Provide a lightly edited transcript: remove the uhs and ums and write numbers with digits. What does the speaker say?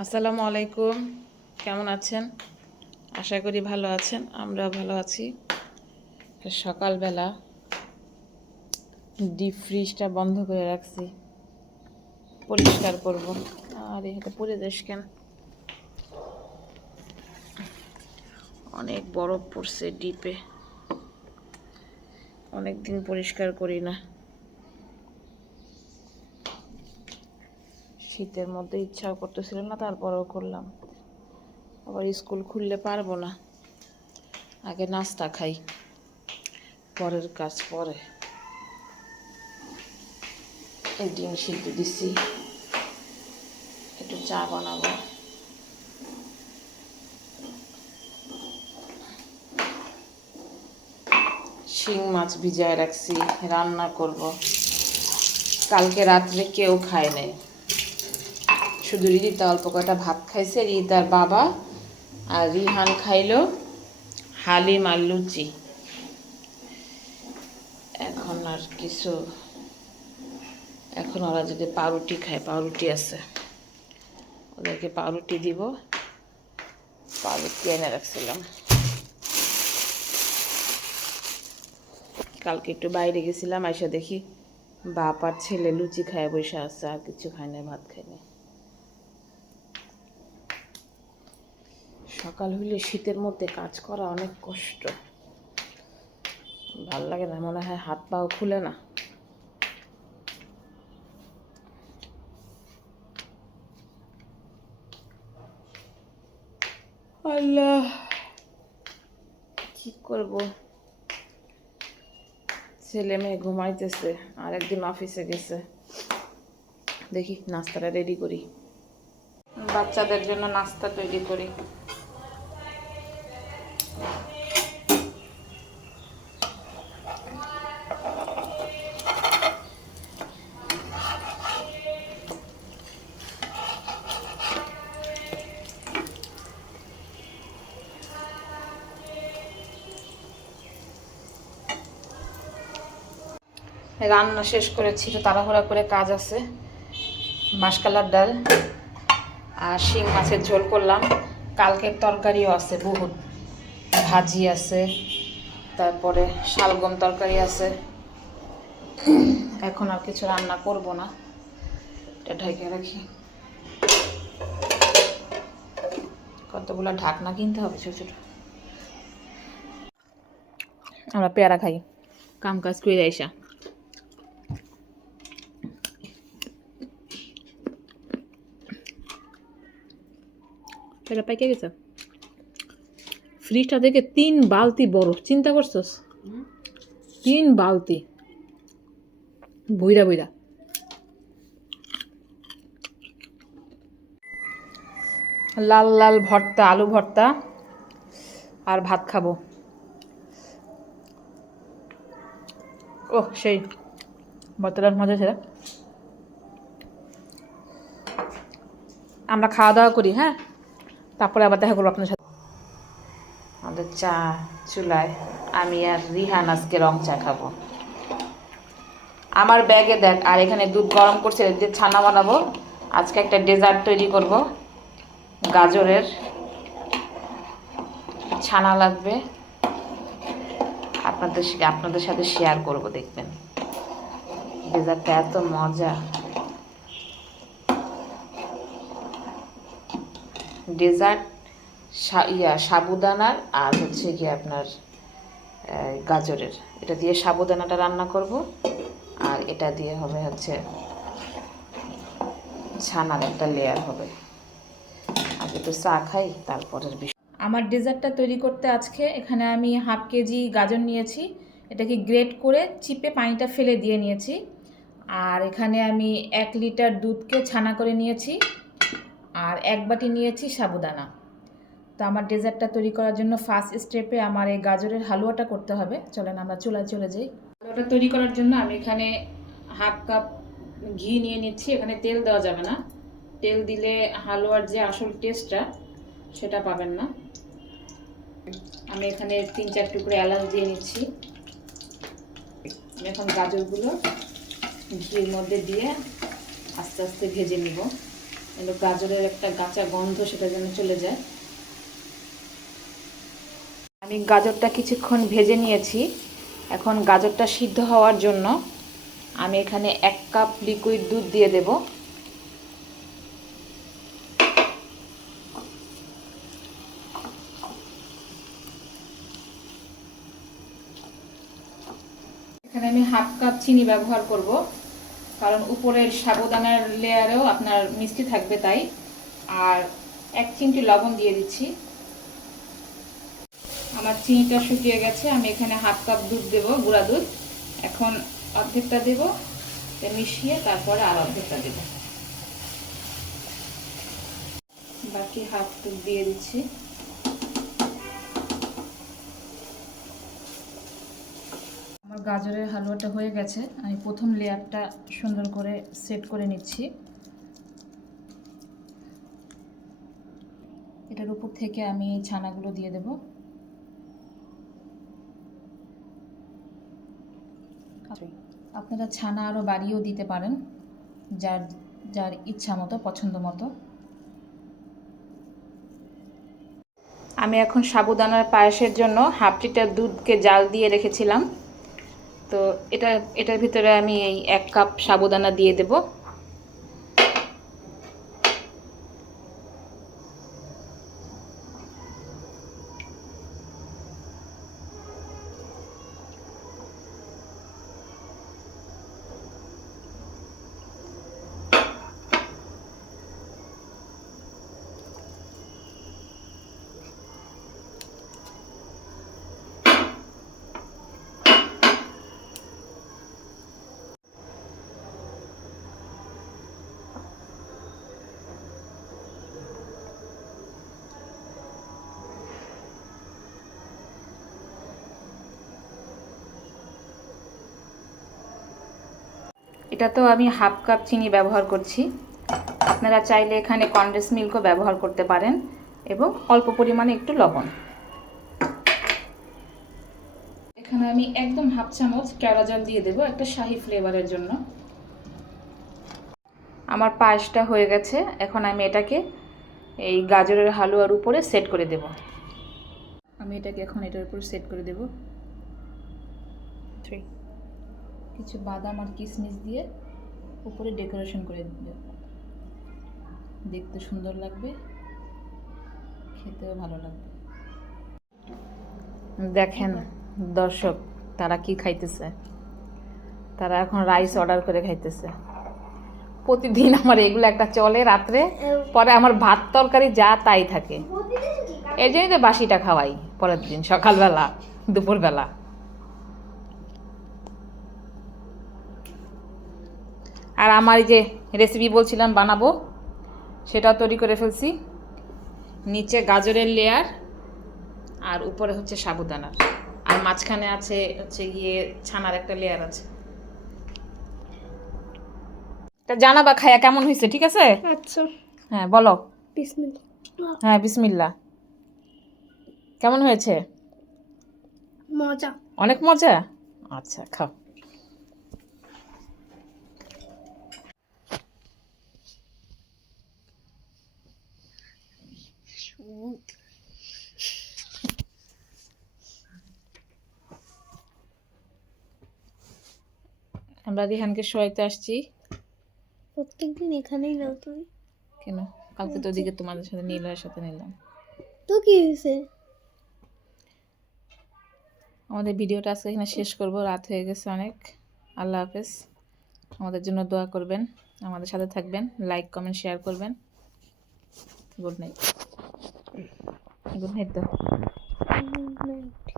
আসসালামু আলাইকুম, কেমন আছেন? আশা করি ভালো আছেন, আমরাও ভালো আছি। সকালবেলা ডিপ ফ্রিজটা বন্ধ করে রাখছি, পরিষ্কার করব। আর এটা পরে দেশ কেন, অনেক বরফ পড়ছে ডিপে, অনেক দিন পরিষ্কার করি না। শীতের মধ্যে ইচ্ছাও করতেছিল না, তারপরেও করলাম। আবার স্কুল খুললে পারবো না, আগে নাস্তা খাই, পরের কাজ পরে। এই ডিম সিদ্ধ দিছি, একটু চা বানাবো। শিং মাছ ভিজায় রাখছি, রান্না করব। কালকে রাত্রে কেউ খায় নাই, শুধু রিদিতা অল্প কয়টা ভাত খাইছে। রিদিতার বাবা আর রিহান খাইলো হালিম আর লুচি। এখন আর কিছু, এখন ওরা যদি পাউরুটি খায়, পাউরুটি আছে, ওদেরকে পাউরুটি দিব। পাউরুটি এনে রাখছিলাম। কালকে একটু বাইরে গেছিলাম, আইসা দেখি বাপ আর ছেলে লুচি খায় বসে আছে, আর কিছু খায় না, ভাত খায় না। সকাল হইলে শীতের মধ্যে কাজ করা অনেক কষ্ট, ভাল লাগে না, মনে হয় হাত পাও খুলে না। আল্লাহ, কি করব, ছেলে মেয়ে ঘুমাইতেছে, আর একদিন অফিসে গেছে। দেখি নাস্তাটা রেডি করি, বাচ্চাদের জন্য নাস্তা তৈরি করি। রান্না শেষ করেছি, তো তাড়াহুড়া করে কাজ আছে। মাসকালার ডাল আর শিং মাছের ঝোল করলাম। কালকের তরকারিও আছে বহুত, ভাজি আছে, তারপরে শালগম তরকারি আছে। এখন আর কিছু রান্না করব না, এটা ঢেকে রাখি। কতগুলো ঢাকনা কিনতে হবে ছোট ছোট। আমরা পেয়ারা খাই কাম কাজ করে আইসা। পেয়ারা পাইকে গেছে, ফ্রিজটা থেকে 3 বালতি বরফ, চিন্তা করছস? 3 বালতি বইরা বইরা। লাল লাল ভর্তা, আলু ভর্তা আর ভাত খাবো। ওহ সেই ভর্তাটার মজা ছিল। আমরা খাওয়া দাওয়া করি, হ্যাঁ, তারপরে আবার দেখা করবো আপনার সাথে। আমাদের চা চুলায়, আমি আর রিহান আজকে রং চা খাবো। আমার ব্যাগে দেখ, আর এখানে দুধ গরম করছে, এদিকে ছানা বানাবো। আজকে একটা ডেজার্ট তৈরি করব, গাজরের ছানা লাগবে, আপনাদের সাথে শেয়ার করব, দেখবেন ডেজার্টটা এত মজা। ডেজার্ট সাবুদানার আর হচ্ছে কি আপনার গাজরের, এটা দিয়ে সাবুদানাটা রান্না করব, আর এটা দিয়ে হবে হচ্ছে ছানার একটা লেয়ার হবে। আগে তো চা খাই, তারপরের বিষয়। আমার ডেজার্টটা তৈরি করতে আজকে এখানে আমি হাফ কেজি গাজর নিয়েছি, এটাকে গ্রেট করে চিপে পানিটা ফেলে দিয়ে নিয়েছি। আর এখানে আমি 1 লিটার দুধকে ছানা করে নিয়েছি, আর 1 বাটি নিয়েছি সাবুদানা। তো আমার ডেজার্টটা তৈরি করার জন্য ফার্স্ট স্টেপে আমার এই গাজরের হালুয়াটা করতে হবে। চলেন আমরা চুলায় চলে যাই। হালুয়াটা তৈরি করার জন্য আমি এখানে হাফ কাপ ঘি নিয়ে নিচ্ছি। এখানে তেল দেওয়া যাবে না, তেল দিলে হালুয়ার যে আসল টেস্টটা সেটা পাবেন না। আমি এখানে 3-4 টুকরো এলাচ দিয়ে নিচ্ছি। আমি এখন গাজরগুলো ঘির মধ্যে দিয়ে আস্তে আস্তে ভেজে নিব। এলো গাজরের একটা কাঁচা গন্ধ সেটা যেন চলে যায়। আমি গাজরটা কিছুক্ষণ ভেজে নিয়েছি। এখন গাজরটা সিদ্ধ হওয়ার জন্য আমি এখানে 1 কাপ লিকুইড দুধ দিয়ে দেব। এখানে আমি 1/2 কাপ চিনি ব্যবহার করব, কারণ উপরের সাবুদানার লেয়ারেও আপনার মিষ্টি থাকবে তাই। আর 1 চিমটি লবণ দিয়ে দিচ্ছি। আমার চিনিটা শুকিয়ে গেছে। আমি এখানে 1/2 কাপ দুধ দেব, গুঁড়া দুধ। এখন অর্ধেকটা দেব, মিশিয়ে তারপরে আর অর্ধেকটা দেব। বাকি হাফ দুধ দিয়ে দিচ্ছি। আমার গাজরের হালুয়াটা হয়ে গেছে। আমি প্রথম লেয়ারটা সুন্দর করে সেট করে নিচ্ছি। এটার উপর থেকে আমি এই ছানাগুলো দিয়ে দেব। আপনারা ছানা আরও বাড়িয়েও দিতে পারেন, যার যার ইচ্ছা মতো, পছন্দ মতো। আমি এখন সাবুদানার পায়েসের জন্য 1/2 লিটার দুধকে জাল দিয়ে রেখেছিলাম। তো এটার ভিতরে আমি এই 1 কাপ সাবুদানা দিয়ে দেব। এটা তো আমি 1/2 কাপ চিনি ব্যবহার করছি। আপনারা চাইলে এখানে কনডেন্স মিল্কও ব্যবহার করতে পারেন, এবং অল্প পরিমাণে একটু লবণ। এখানে আমি একদম 1/2 চামচ কেওড়া জল দিয়ে দেব, একটা শাহি ফ্লেভারের জন্য। আমার পায়েসটা হয়ে গেছে। এখন আমি এটাকে এই গাজরের হালুয়ার উপরে সেট করে দেব। আমি এটাকে এখন এটার উপর সেট করে দেব। কিছু বাদাম আর কিশমিশ দিয়ে উপরে ডেকোরেশন করে দেব। দেখতে সুন্দর লাগবে, খেতেও ভালো লাগবে। দেখেন দর্শক, তারা কি খাইতেছে। তারা এখন রাইস অর্ডার করে খাইতেছে। প্রতিদিন আমার এগুলো একটা চলে রাত্রে, পরে আমার ভাত তরকারি যা তাই থাকে। এই জন্যই তো বাসিটা খাওয়াই পরের দিন সকালবেলা, দুপুরবেলা। আর আমার যে রেসিপি বলছিলাম বানাবো, সেটাও তৈরি করে ফেলছি। নিচে গাজরের লেয়ার, আর উপরে হচ্ছে সাবুদানার, আর মাঝখানে আছে হচ্ছে গিয়ে ছানার একটা লেয়ার আছে। তা জানাবা খায়া কেমন হয়েছে, ঠিক আছে? আচ্ছা, হ্যাঁ বলো। বিসমিল্লাহ। হ্যাঁ বিসমিল্লাহ। কেমন হয়েছে? মজা। অনেক মজা। আচ্ছা খাও। আমরা রিহানকে শোয়াইতে আসছি। প্রত্যেকদিন এখানেই নাও তুমি। কেন? কালকে তো ওদিকে তোমাদের সাথে নীলার সাথে নিলাম। তো কি হয়েছে? আমাদের ভিডিওটা আজকে এখানে শেষ করব, রাত হয়ে গেছে অনেক। আল্লাহ হাফেজ। আমাদের জন্য দোয়া করবেন, আমাদের সাথে থাকবেন, লাইক কমেন্ট শেয়ার করবেন। Good night. গুড নাইট দাও। Good night.